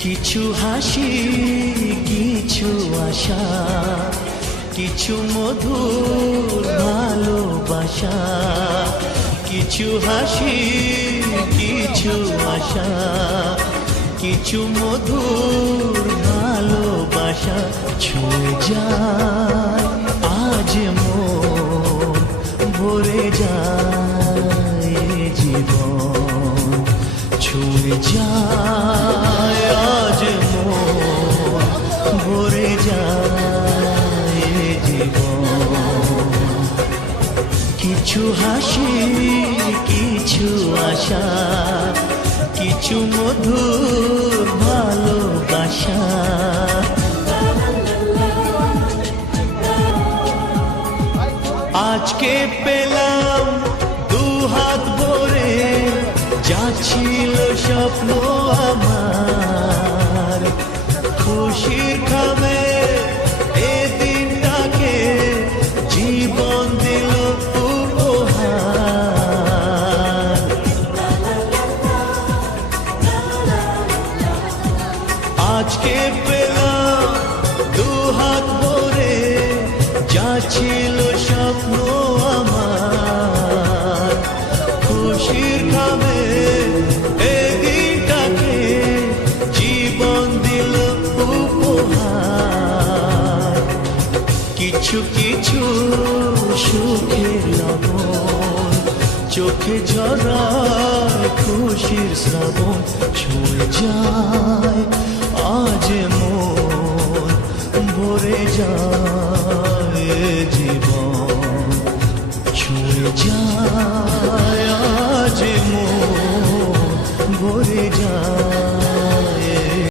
কিছু হাসি, কিছু আশা, কিছু মধুর ভালোবাসা। কিছু হাসি, কিছু আশা, কিছু মধুর ভালোবাসা। ছুঁয়ে যায় আজ মন, ভরে যায় জীবন। ছুঁয়ে যায় আজ মন, ভরে যায় জীবন। কিছু হাসি, কিছু আশা, কিছু মধুর ভালোবাসা। আজকে পেলাম দু হাত ভরে, যা ছিল স্বপ্ন আমার। খুশির খামে এ দিনটাকে জীবন দিল উপহার। আজকে পেলাম দু হাত ভরে, যা ছিল স্বপ্ন আমার। খুশির খামে এ দিনটাকে জীবন দিল উপহার। কিছু কিছু সুখের লবণ, চোখে ঝরায় খুশির শ্রাবণ। ছুঁয়ে যায় আজ মন, ভরে যায় জীবন। ছুঁয়ে যায়